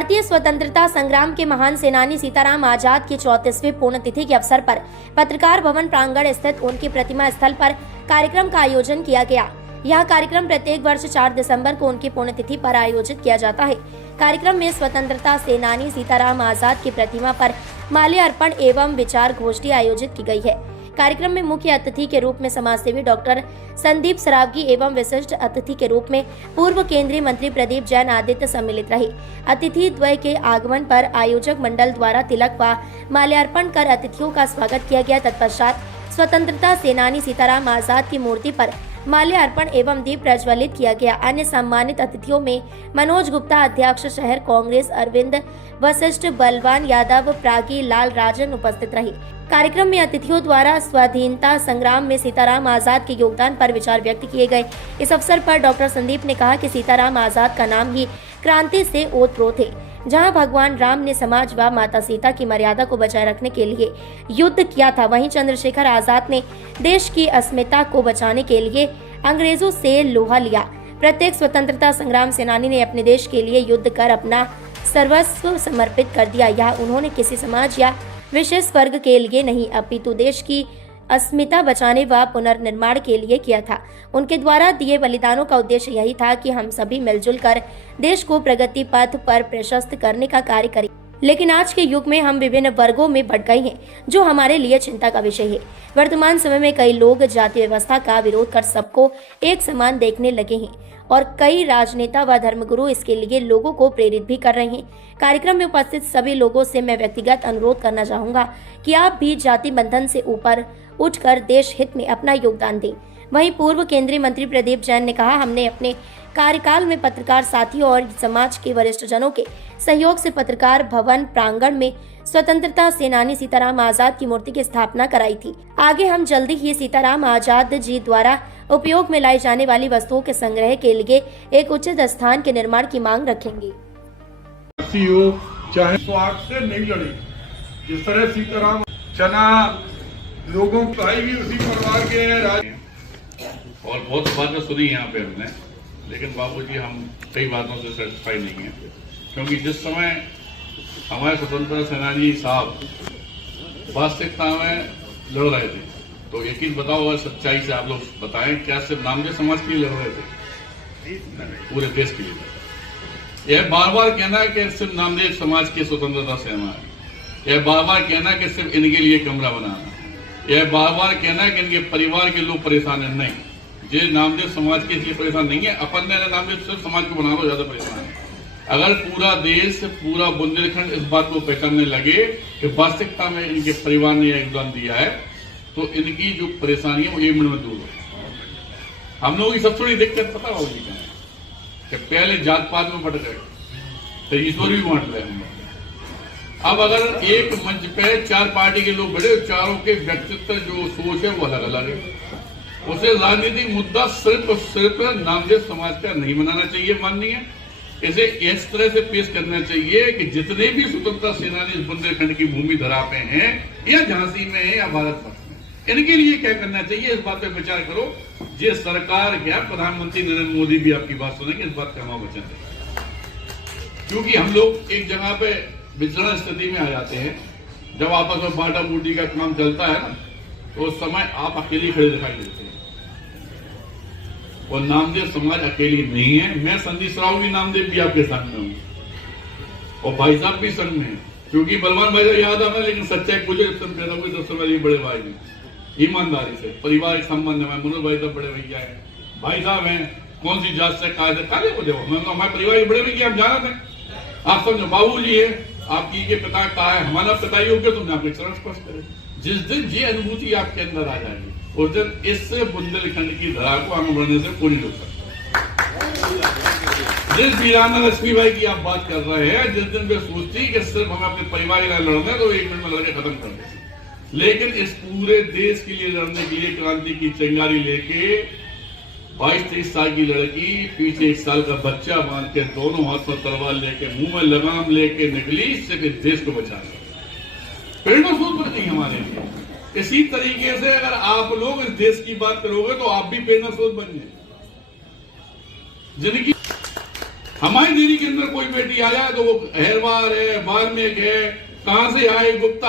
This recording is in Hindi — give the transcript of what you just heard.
भारतीय स्वतंत्रता संग्राम के महान सेनानी सीताराम आजाद की 34वीं पुण्यतिथि के अवसर पर पत्रकार भवन प्रांगण स्थित उनकी प्रतिमा स्थल पर कार्यक्रम का आयोजन किया गया। यह कार्यक्रम प्रत्येक वर्ष 4 दिसंबर को उनकी पुण्यतिथि पर आयोजित किया जाता है। कार्यक्रम में स्वतंत्रता सेनानी सीताराम आजाद की प्रतिमा पर माल्यार्पण एवं विचार गोष्ठी आयोजित की गई है। कार्यक्रम में मुख्य अतिथि के रूप में समाजसेवी डॉक्टर संदीप सरावगी एवं विशिष्ट अतिथि के रूप में पूर्व केंद्रीय मंत्री प्रदीप जैन आदित्य सम्मिलित रहे। अतिथि द्वय के आगमन पर आयोजक मंडल द्वारा तिलक व माल्यार्पण कर अतिथियों का स्वागत किया गया। तत्पश्चात स्वतंत्रता सेनानी सीताराम आजाद की मूर्ति पर माल्यार्पण एवं दीप प्रज्वलित किया गया। अन्य सम्मानित अतिथियों में मनोज गुप्ता अध्यक्ष शहर कांग्रेस, अरविंद वशिष्ठ, बलवान यादव, प्रागी लाल राजन उपस्थित रहे। कार्यक्रम में अतिथियों द्वारा स्वाधीनता संग्राम में सीताराम आजाद के योगदान पर विचार व्यक्त किए गए। इस अवसर पर डॉक्टर संदीप ने कहा कि सीताराम आजाद का नाम ही क्रांति से ओतप्रोत है। जहां भगवान राम ने समाज व माता सीता की मर्यादा को बचाए रखने के लिए युद्ध किया था, वहीं चंद्रशेखर आजाद ने देश की अस्मिता को बचाने के लिए अंग्रेजों से लोहा लिया। प्रत्येक स्वतंत्रता संग्राम सेनानी ने अपने देश के लिए युद्ध कर अपना सर्वस्व समर्पित कर दिया। यह उन्होंने किसी समाज या विशेष वर्ग के लिए नहीं, अपितु देश की अस्मिता बचाने व पुनर्निर्माण के लिए किया था। उनके द्वारा दिए बलिदानों का उद्देश्य यही था कि हम सभी मिलजुल कर देश को प्रगति पथ पर प्रशस्त करने का कार्य करें। लेकिन आज के युग में हम विभिन्न वर्गों में बंट गए हैं, जो हमारे लिए चिंता का विषय है। वर्तमान समय में कई लोग जाति व्यवस्था का विरोध कर सबको एक समान देखने लगे हैं और कई राजनेता व धर्मगुरु इसके लिए लोगों को प्रेरित भी कर रहे हैं। कार्यक्रम में उपस्थित सभी लोगों से मैं व्यक्तिगत अनुरोध करना चाहूंगा कि आप भी जाति बंधन से ऊपर उठकर देश हित में अपना योगदान दें। वहीं पूर्व केंद्रीय मंत्री प्रदीप जैन ने कहा, हमने अपने कार्यकाल में पत्रकार साथियों और समाज के वरिष्ठ जनों के सहयोग से पत्रकार भवन प्रांगण में स्वतंत्रता सेनानी सीताराम आजाद की मूर्ति की स्थापना कराई थी। आगे हम जल्दी ही सीताराम आजाद जी द्वारा उपयोग में लाई जाने वाली वस्तुओं के संग्रह के लिए एक उचित स्थान के निर्माण की मांग रखेंगे। चाहे स्वार्थ से नहीं लड़ी, जिस तरह सीताराम चना लोगों की भाई भी उसी परिवार के हैं और बहुत बातें सुनी यहाँ पे हमने, लेकिन बाबूजी हम कई बातों से सेटिस्फाई नहीं है, क्योंकि जिस समय हमारे स्वतंत्रता सेनानी साहब वास्तविकता में लड़ रहे थे, तो यकीन बताओ अगर सच्चाई से आप लोग बताएं, क्या सिर्फ नामदेव समाज के लिए लड़ रहे थे? पूरे देश के लिए। यह बार बार कहना है कि सिर्फ नामदेव समाज की स्वतंत्रता सेना है, यह बार बार कहना है कि सिर्फ इनके लिए कमरा बनाना, यह बार बार कहना है कि इनके परिवार के लोग परेशान है। नहीं, ये नामदेव समाज के लिए परेशान नहीं है, अपन ने नामदेव सिर्फ समाज को बना लो, ज्यादा परेशान है। अगर पूरा देश, पूरा बुंदेलखंड इस बात को पहचानने लगे कि वास्तविकता में इनके परिवार ने योगदान दिया है, तो इनकी जो परेशानी है वो 1 मिनट में दूर हो। हम लोगों की सबसे बड़ी दिक्कत पता होगी क्या है कि पहले जात पात में बट गए, तो ईश्वर भी बांट रहे हम लोग। अब अगर एक मंच पे 4 पार्टी के लोग बड़े, चारों के व्यक्तित्व जो सोच है वो अलग अलग है, उसे राजनीतिक मुद्दा सिर्फ और सिर्फ नामदेव समाज का नहीं बनाना चाहिए। माननीय इसे इस तरह से पेश करना चाहिए कि जितने भी स्वतंत्रता सेनानी बुंदेलखंड की भूमि धरा पे हैं, या झांसी में है या भारत वर्ष में, इनके लिए क्या करना चाहिए, इस बात पे विचार करो। ये सरकार क्या, प्रधानमंत्री नरेंद्र मोदी भी आपकी बात सुनेंगे, इस बात का हम वचन दें। क्योंकि हम लोग एक जगह पे विचरण स्थिति में आ जाते हैं, जब आपस में बांटा बूटी का काम चलता है ना, तो उस समय आप अकेले खड़े दिखाई देते हैं, और नामदेव समाज अकेली नहीं है। मैं संदीप सरावगी नामदेव भी आपके सामने हूँ, और भाई साहब भी संग में, क्योंकि बलवान भाई साहब याद आना, लेकिन सच्चाई पूछे पैदा हुई तो समय बड़े भाई ने ईमानदारी से पारिवारिक संबंध है। मनोज भाई साहब बड़े भैया है, भाई साहब हैं, कौन सी जात से काले को देखो, मैं तो हमारे परिवार के बड़े भैया, आप जाना थे, आप समझो। बाबू जी है आपकी के पिता कहा है, हमारा पिता योग्य, तुमने आपके चरण स्पर्श करे। जिस दिन ये अनुभूति आपके अंदर आ जाएगी, उस दिन इस बुंदेलखंड की धरा को आगे बढ़ने से कोई नहीं रोक सकता। जिस वीराना लक्ष्मीबाई की आप बात कर रहे हैं, जिस दिन वे सोचती कि सिर्फ हमें अपने परिवार के लिए लड़ना है, तो 1 मिनट में लड़के खत्म कर देती, लेकिन इस पूरे देश के लिए लड़ने के लिए क्रांति की चिंगारी लेके 22-23 साल की लड़की पीछे 1 साल का बच्चा बांध के, दोनों हाथ में तलवार लेके, मुंह में लगाम लेके निकली, सिर्फ देश को बचाना। प्रेरणा स्रोत बनी हमारे लिए। इसी तरीके से अगर आप लोग इस देश की बात करोगे तो आप भी प्रेरणा स्रोत बन जाए। जिनकी हमारी देरी के अंदर कोई बेटी आ जाए तो वो अहरवार है, बाल्मीक है, कहां से आए, गुप्ता